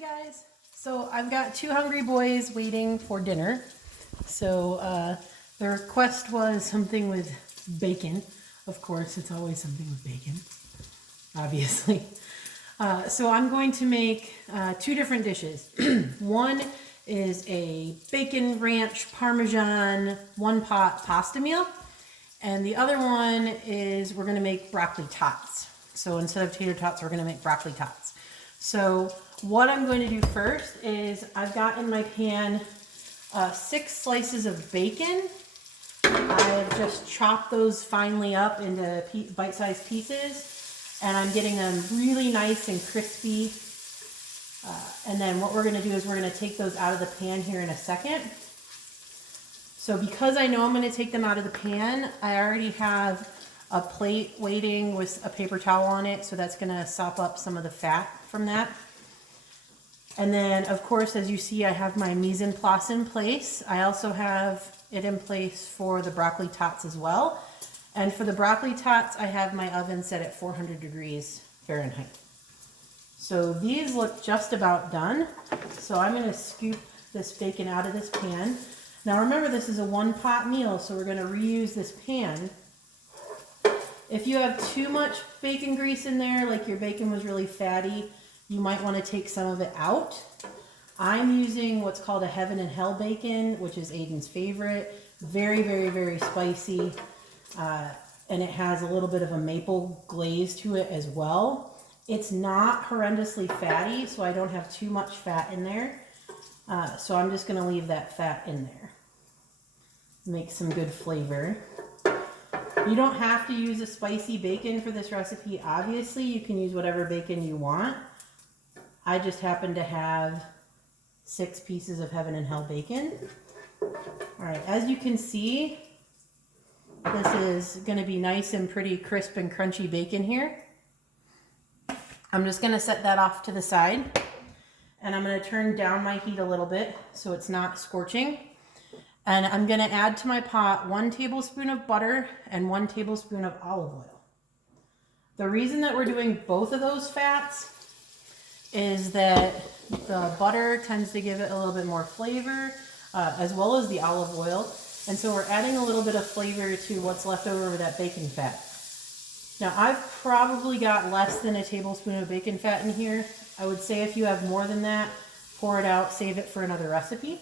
Guys, so I've got two hungry boys waiting for dinner. So the request was something with bacon. Of course, it's always something with bacon, obviously. So I'm going to make two different dishes. One is a bacon ranch parmesan one pot pasta meal. And the other one is we're going to make broccoli tots. So instead of tater tots, we're going to make broccoli tots. So what I'm going to do first is I've got in my pan 6 slices of bacon. I've just chopped those finely up into bite-sized pieces, and I'm getting them really nice and crispy. And then what we're going to do is we're going to take those out of the pan here in a second. So because I know I'm going to take them out of the pan, I already have a plate waiting with a paper towel on it, so that's going to sop up some of the fat from that. And then, of course, as you see, I have my mise en place in place. I also have it in place for the broccoli tots as well. And for the broccoli tots, I have my oven set at 400 degrees Fahrenheit. So these look just about done. So I'm going to scoop this bacon out of this pan. Now remember, this is a one pot meal, so we're going to reuse this pan. If you have too much bacon grease in there, like your bacon was really fatty, you might want to take some of it out. I'm using what's called a heaven and hell bacon, which is Aiden's favorite. Very, very, very spicy. And it has a little bit of a maple glaze to it as well. It's not horrendously fatty, so I don't have too much fat in there. So I'm just going to leave that fat in there. Make some good flavor. You don't have to use a spicy bacon for this recipe. Obviously, you can use whatever bacon you want. I just happen to have 6 pieces of heaven and hell bacon. All right, as you can see, this is going to be nice and pretty crisp and crunchy bacon here. I'm just going to set that off to the side, and I'm going to turn down my heat a little bit so it's not scorching. And I'm going to add to my pot 1 tablespoon of butter and 1 tablespoon of olive oil. The reason that we're doing both of those fats is that the butter tends to give it a little bit more flavor, as well as the olive oil. And so we're adding a little bit of flavor to what's left over with that bacon fat. Now I've probably got less than a tablespoon of bacon fat in here. I would say if you have more than that, pour it out, save it for another recipe.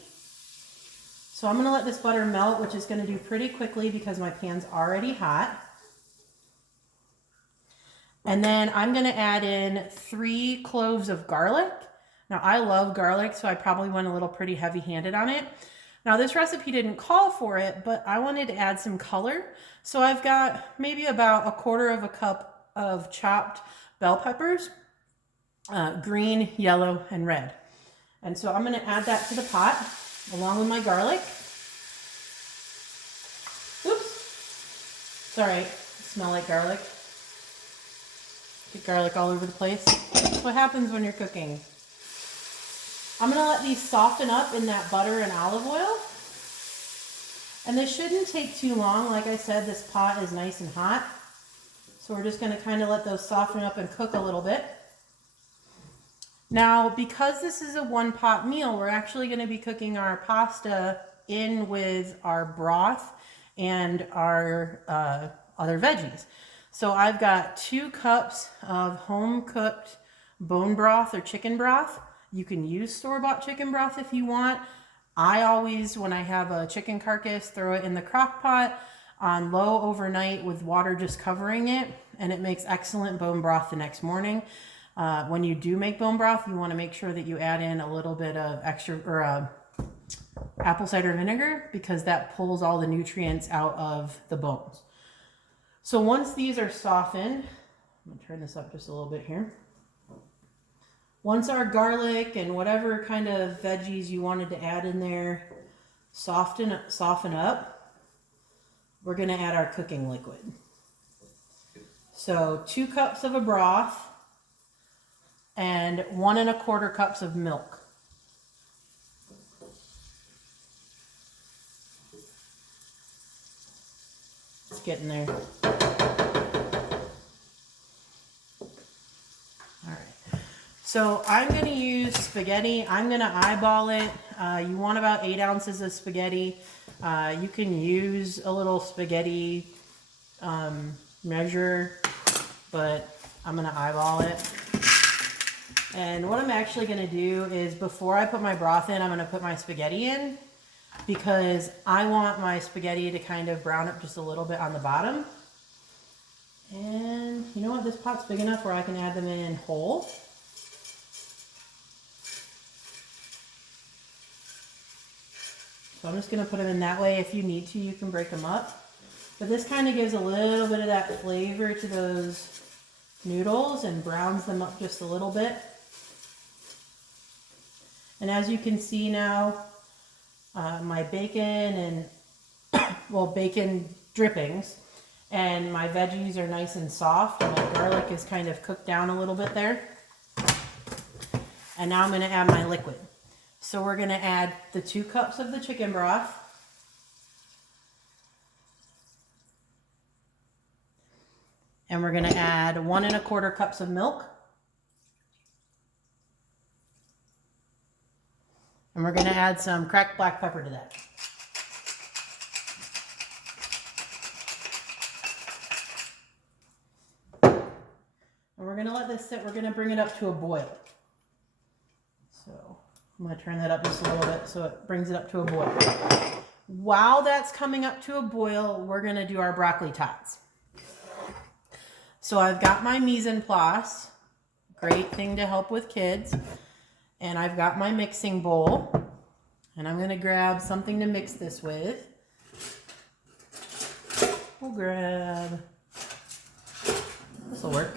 So I'm going to let this butter melt, which is going to do pretty quickly because my pan's already hot. And then I'm going to add in 3 cloves of garlic. Now I love garlic, so I probably went a little pretty heavy-handed on it. Now this recipe didn't call for it, but I wanted to add some color. So I've got maybe about 1/4 cup of chopped bell peppers, green, yellow, and red. And so I'm going to add that to the pot along with my garlic. Oops. Sorry, smell like garlic. Get garlic all over the place. That's what happens when you're cooking. I'm going to let these soften up in that butter and olive oil. And this shouldn't take too long. Like I said, this pot is nice and hot. So we're just going to kind of let those soften up and cook a little bit. Now, because this is a one pot meal, we're actually going to be cooking our pasta in with our broth and our other veggies. So I've got 2 cups of home cooked bone broth or chicken broth. You can use store-bought chicken broth if you want. I always, when I have a chicken carcass, throw it in the crock pot on low overnight with water just covering it, and it makes excellent bone broth the next morning. When you do make bone broth, you want to make sure that you add in a little bit of extra or apple cider vinegar, because that pulls all the nutrients out of the bones. So once these are softened, I'm going to turn this up just a little bit here. Once our garlic and whatever kind of veggies you wanted to add in there soften up, we're going to add our cooking liquid. So 2 cups of a broth and 1 1/4 cups of milk. It's getting there. So I'm going to use spaghetti. I'm going to eyeball it. You want about 8 ounces of spaghetti. You can use a little spaghetti measure, but I'm going to eyeball it. And what I'm actually going to do is before I put my broth in, I'm going to put my spaghetti in because I want my spaghetti to kind of brown up just a little bit on the bottom. And you know what? This pot's big enough where I can add them in whole. So I'm just going to put them in that way. If you need to, you can break them up. But this kind of gives a little bit of that flavor to those noodles and browns them up just a little bit. And as you can see now, my bacon and, well, bacon drippings and my veggies are nice and soft, and my garlic is kind of cooked down a little bit there. And now I'm going to add my liquid. So we're going to add the 2 cups of the chicken broth. And we're going to add 1 1/4 cups of milk. And we're going to add some cracked black pepper to that. And we're going to let this sit. We're going to bring it up to a boil. So I'm going to turn that up just a little bit so it brings it up to a boil. While that's coming up to a boil, we're going to do our broccoli tots. So I've got my mise en place, great thing to help with kids. And I've got my mixing bowl, and I'm going to grab something to mix this with. We'll grab, this will work.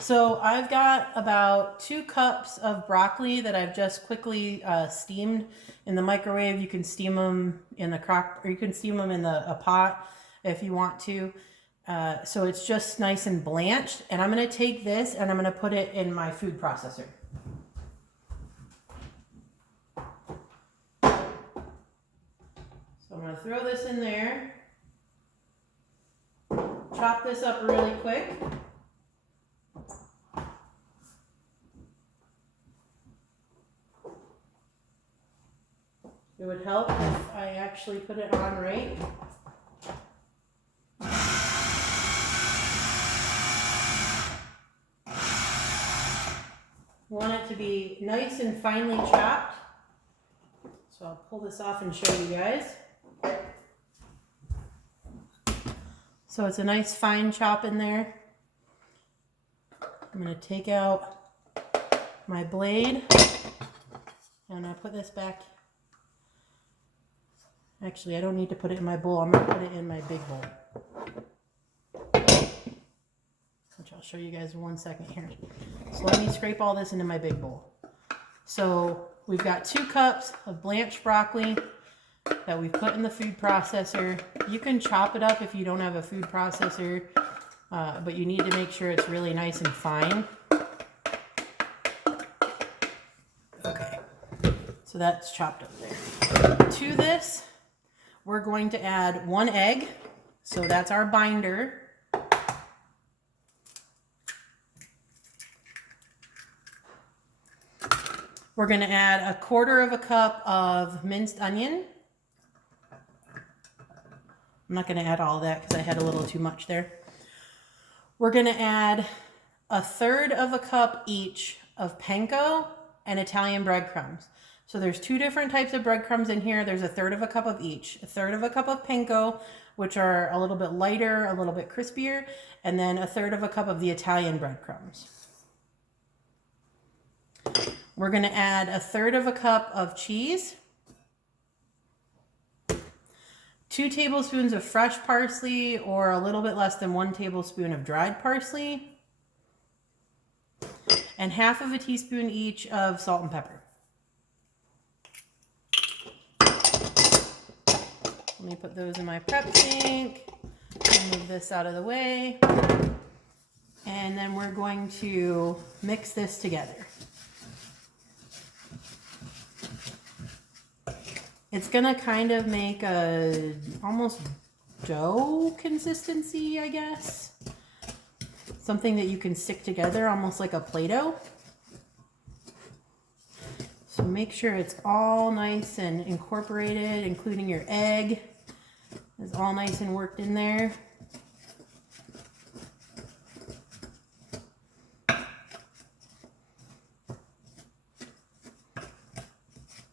So I've got about 2 cups of broccoli that I've just quickly steamed in the microwave. You can steam them in the crock, or you can steam them in a pot if you want to. So it's just nice and blanched. And I'm going to take this and I'm going to put it in my food processor. So I'm going to throw this in there. Chop this up really quick. It would help if I actually put it on right. Want it to be nice and finely chopped. So I'll pull this off and show you guys. So it's a nice fine chop in there. I'm going to take out my blade and I'll put this back. Actually, I don't need to put it in my bowl. I'm going to put it in my big bowl, which I'll show you guys in 1 second here. So let me scrape all this into my big bowl. So we've got 2 cups of blanched broccoli that we've put in the food processor. You can chop it up if you don't have a food processor, but you need to make sure it's really nice and fine. Okay, so that's chopped up there. To this, we're going to add 1 egg. So that's our binder. We're going to add 1/4 cup of minced onion. I'm not going to add all of that because I had a little too much there. We're going to add 1/3 cup each of panko and Italian breadcrumbs. So there's 2 different types of breadcrumbs in here. There's 1/3 cup of each. 1/3 cup of panko, which are a little bit lighter, a little bit crispier, and then 1/3 cup of the Italian breadcrumbs. We're going to add 1/3 cup of cheese, 2 tablespoons of fresh parsley, or a little bit less than 1 tablespoon of dried parsley, and 1/2 teaspoon each of salt and pepper. Let me put those in my prep sink. I'll move this out of the way. And then we're going to mix this together. It's gonna kind of make a almost dough consistency, I guess. Something that you can stick together, almost like a Play-Doh. So make sure it's all nice and incorporated, including your egg is all nice and worked in there.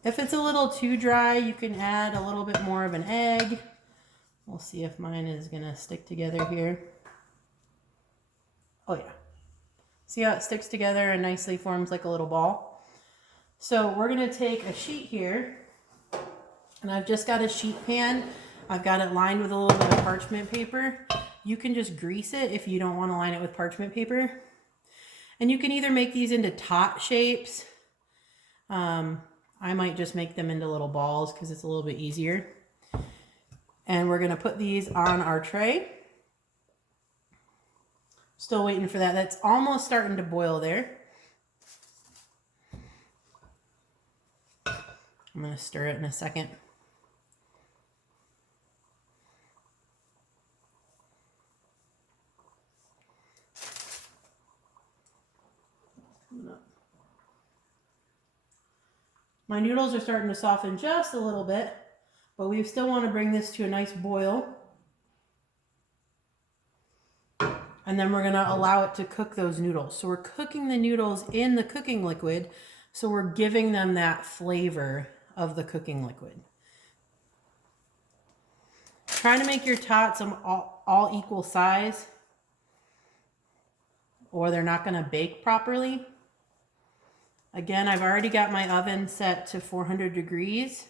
If it's a little too dry, you can add a little bit more of an egg. We'll see if mine is gonna stick together here. Oh yeah. See how it sticks together and nicely forms like a little ball? So we're gonna take a sheet here, and I've just got a sheet pan. I've got it lined with a little bit of parchment paper. You can just grease it if you don't want to line it with parchment paper. And you can either make these into tot shapes. I might just make them into little balls because it's a little bit easier. And we're gonna put these on our tray. Still waiting for that. That's almost starting to boil there. I'm gonna stir it in a second. My noodles are starting to soften just a little bit, but we still want to bring this to a nice boil. And then we're going to allow it to cook those noodles. So we're cooking the noodles in the cooking liquid, so we're giving them that flavor of the cooking liquid. Try to make your tots all equal size, or they're not going to bake properly. Again, I've already got my oven set to 400 degrees.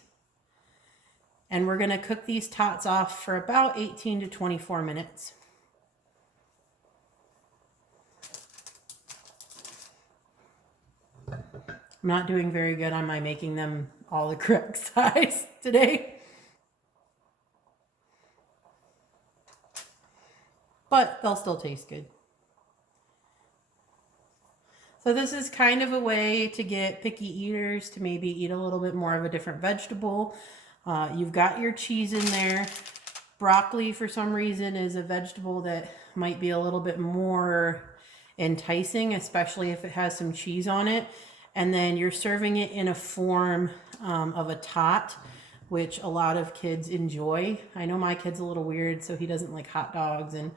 And we're going to cook these tots off for about 18 to 24 minutes. I'm not doing very good on my making them all the correct size today. But they'll still taste good. So this is kind of a way to get picky eaters to maybe eat a little bit more of a different vegetable. You've got your cheese in there. Broccoli, for some reason, is a vegetable that might be a little bit more enticing, especially if it has some cheese on it. And then you're serving it in a form of a tot, which a lot of kids enjoy. I know my kid's a little weird, so he doesn't like hot dogs, and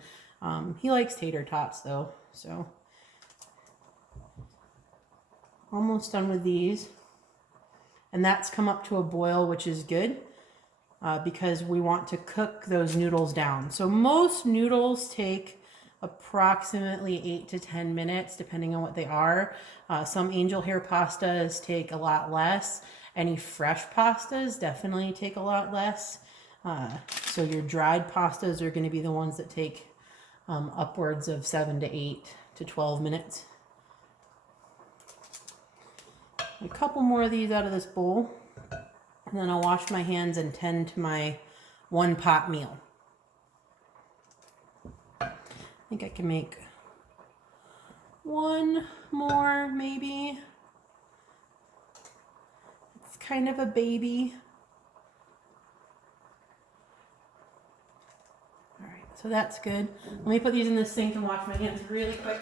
he likes tater tots though. So almost done with these. And that's come up to a boil, which is good because we want to cook those noodles down. So most noodles take approximately 8 to 10 minutes, depending on what they are. Some angel hair pastas take a lot less. Any fresh pastas definitely take a lot less. So your dried pastas are going to be the ones that take upwards of 7 to 8 to 12 minutes. A couple more of these out of this bowl, and then I'll wash my hands and tend to my one pot meal. I think I can make one more, maybe. It's kind of a baby. All right, so that's good. Let me put these in the sink and wash my hands really quick.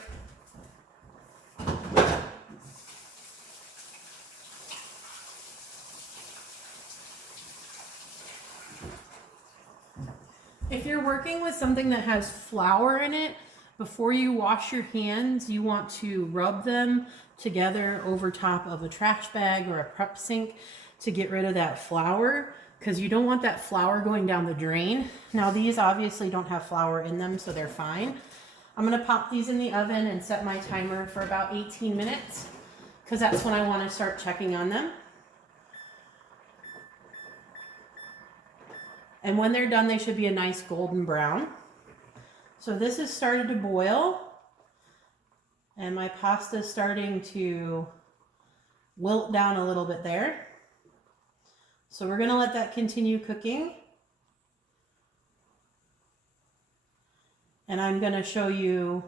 If you're working with something that has flour in it, before you wash your hands, you want to rub them together over top of a trash bag or a prep sink to get rid of that flour, because you don't want that flour going down the drain. Now these obviously don't have flour in them, so they're fine. I'm gonna pop these in the oven and set my timer for about 18 minutes, because that's when I want to start checking on them. And when they're done, they should be a nice golden brown. So this has started to boil, and my pasta is starting to wilt down a little bit there. So we're going to let that continue cooking. And I'm going to show you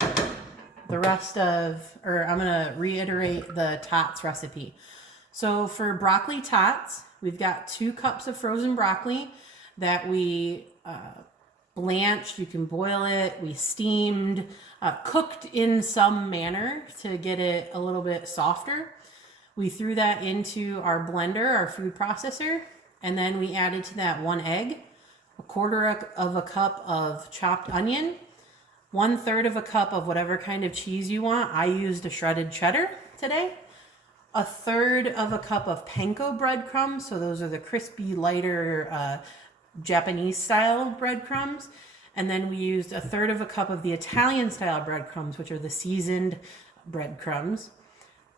the rest of, or I'm going to reiterate the tots recipe. So for broccoli tots, we've got 2 cups of frozen broccoli that we blanched. You can boil it. We steamed, cooked in some manner to get it a little bit softer. We threw that into our blender, our food processor, and then we added to that 1 egg, a quarter of a cup of chopped onion, 1/3 of a cup of whatever kind of cheese you want. I used a shredded cheddar today. 1/3 of a cup of panko breadcrumbs. So those are the crispy, lighter Japanese style breadcrumbs. And then we used 1/3 of a cup of the Italian style breadcrumbs, which are the seasoned breadcrumbs.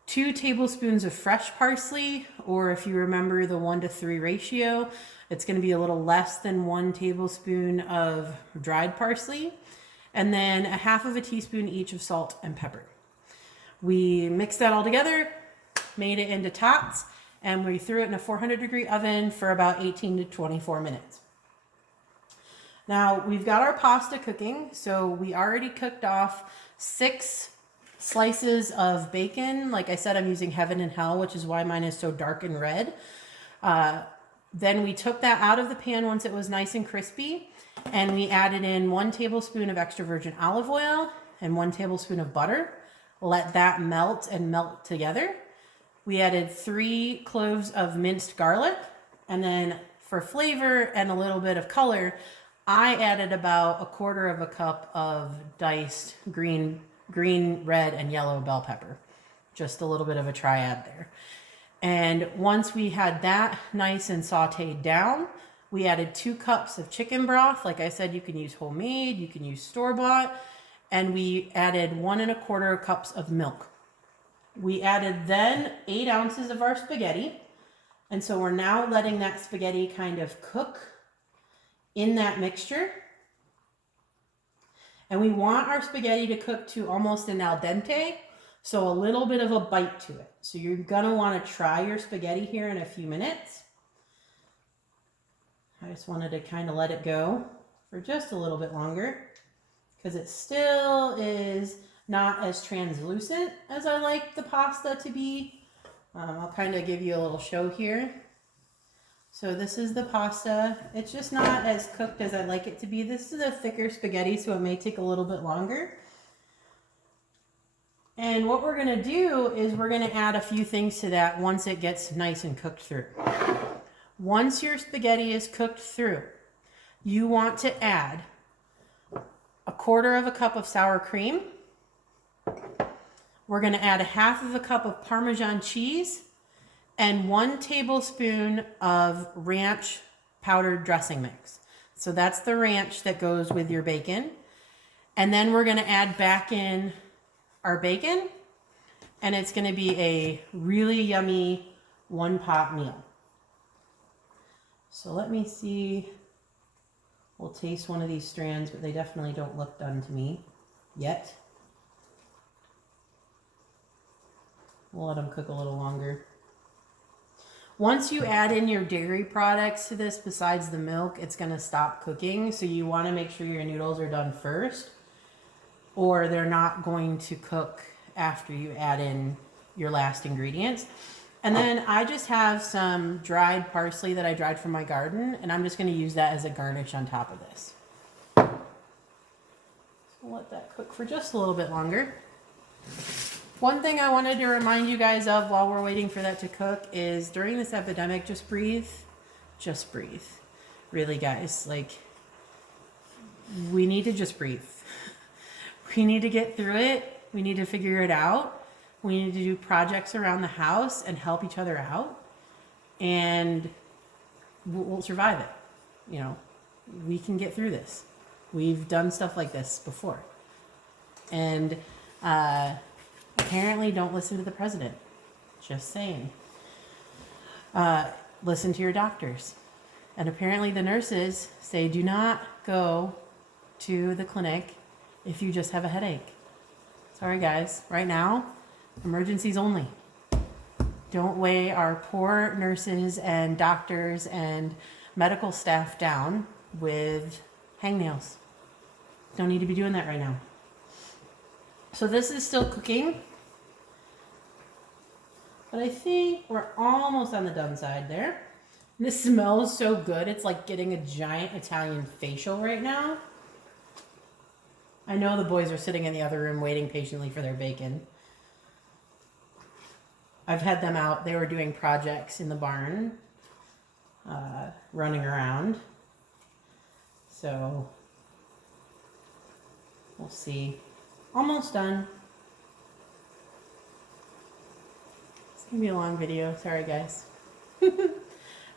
2 tablespoons of fresh parsley, or if you remember the 1-to-3 ratio, it's going to be a little less than 1 tablespoon of dried parsley. And then 1/2 teaspoon each of salt and pepper. We mixed that all together, made it into tots, and we threw it in a 400-degree oven for about 18 to 24 minutes. Now we've got our pasta cooking, so we already cooked off 6 slices of bacon. Like I said, I'm using Heaven and Hell, which is why mine is so dark and red. Then we took that out of the pan once it was nice and crispy, and we added in 1 tablespoon of extra virgin olive oil and 1 tablespoon of butter. Let that melt and melt together. We added 3 cloves of minced garlic, and then for flavor and a little bit of color, I added about 1/4 cup of diced green, red, and yellow bell pepper. Just a little bit of a triad there. And once we had that nice and sauteed down, we added 2 cups of chicken broth. Like I said, you can use homemade, you can use store-bought. And we added 1 1/4 cups of milk. We added then 8 ounces of our spaghetti. And so we're now letting that spaghetti kind of cook in that mixture. And we want our spaghetti to cook to almost an al dente, so a little bit of a bite to it. So you're gonna wanna try your spaghetti here in a few minutes. I just wanted to kind of let it go for just a little bit longer because it still is not as translucent as I like the pasta to be. I'll kind of give you a little show here. So this is the pasta. It's just not as cooked as I'd like it to be. This is a thicker spaghetti, so it may take a little bit longer. And what we're gonna do is we're gonna add a few things to that once it gets nice and cooked through. Once your spaghetti is cooked through, you want to add 1/4 cup of sour cream. We're gonna add 1/2 cup of Parmesan cheese and 1 tablespoon of ranch powdered dressing mix. So that's the ranch that goes with your bacon. And then we're gonna add back in our bacon, and it's gonna be a really yummy 1-pot meal. So let me see, we'll taste one of these strands, but they definitely don't look done to me yet. We'll let them cook a little longer. Once you add in your dairy products to this, besides the milk, it's gonna stop cooking. So you wanna make sure your noodles are done first, or they're not going to cook after you add in your last ingredients. And then I just have some dried parsley that I dried from my garden, and I'm just gonna use that as a garnish on top of this. So we'll let that cook for just a little bit longer. One thing I wanted to remind you guys of while we're waiting for that to cook is during this epidemic, just breathe. Just breathe. Really, guys, like, we need to just breathe. We need to get through it. We need to figure it out. We need to do projects around the house and help each other out. And we'll survive it. You know, we can get through this. We've done stuff like this before. And apparently don't listen to the president. Just saying. Listen to your doctors. And apparently the nurses say do not go to the clinic if you just have a headache. Sorry guys, right now, emergencies only. Don't weigh our poor nurses and doctors and medical staff down with hangnails. Don't need to be doing that right now. So this is still cooking, but I think we're almost on the done side there. This smells so good. It's like getting a giant Italian facial right now. I know the boys are sitting in the other room waiting patiently for their bacon. I've had them out. They were doing projects in the barn, running around. So we'll see. Almost done. It's gonna be a long video. Sorry, guys.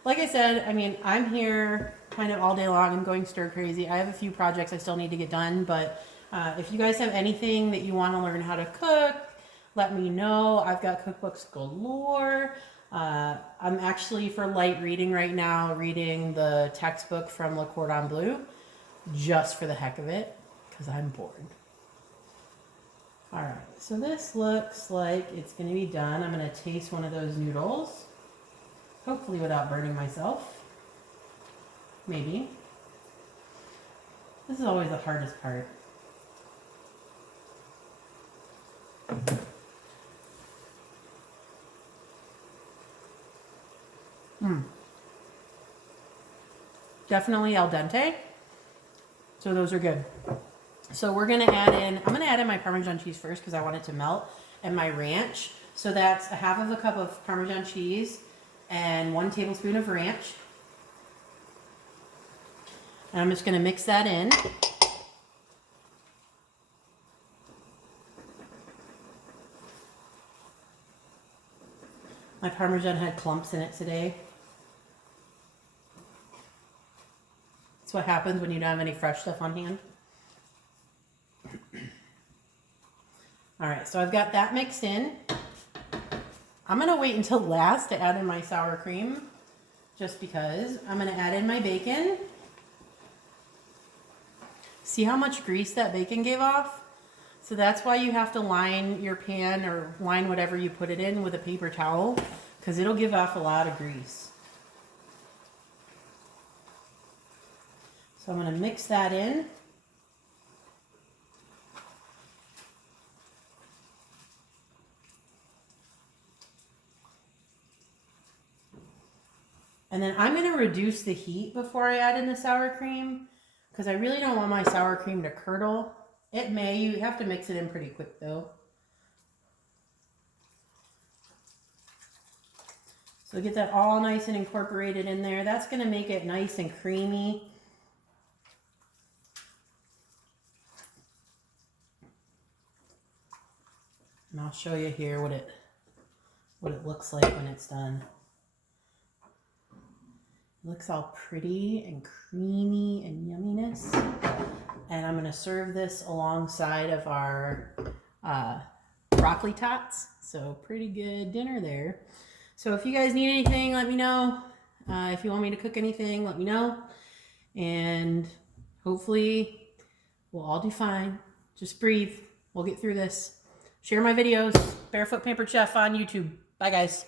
Like I said, I mean, I'm here kind of all day long. I'm going stir crazy. I have a few projects I still need to get done, but if you guys have anything that you want to learn how to cook, let me know. I've got cookbooks galore. I'm actually, for light reading right now, reading the textbook from Le Cordon Bleu, just for the heck of it, because I'm bored. All right, so this looks like it's going to be done. I'm going to taste one of those noodles. Hopefully without burning myself. Maybe. This is always the hardest part. Definitely al dente. So those are good. So we're going to add in, I'm going to add in my Parmesan cheese first because I want it to melt, and my ranch. So that's a half of a cup of Parmesan cheese and 1 tablespoon of ranch. And I'm just going to mix that in. My Parmesan had clumps in it today. That's what happens when you don't have any fresh stuff on hand. All right, so I've got that mixed in. I'm gonna wait until last to add in my sour cream, just because. I'm gonna add in my bacon. See how much grease that bacon gave off? So that's why you have to line your pan or line whatever you put it in with a paper towel, because it'll give off a lot of grease. So I'm gonna mix that in. And then I'm going to reduce the heat before I add in the sour cream, because I really don't want my sour cream to curdle. It may. You have to mix it in pretty quick though. So get that all nice and incorporated in there. That's going to make it nice and creamy. And I'll show you here what it looks like when it's done. Looks all pretty and creamy and yumminess. And I'm going to serve this alongside of our broccoli tots. So pretty good dinner there. So if you guys need anything, let me know. If you want me to cook anything, let me know. And hopefully we'll all do fine. Just breathe. We'll get through this. Share my videos. Barefoot Pampered Chef on YouTube. Bye, guys.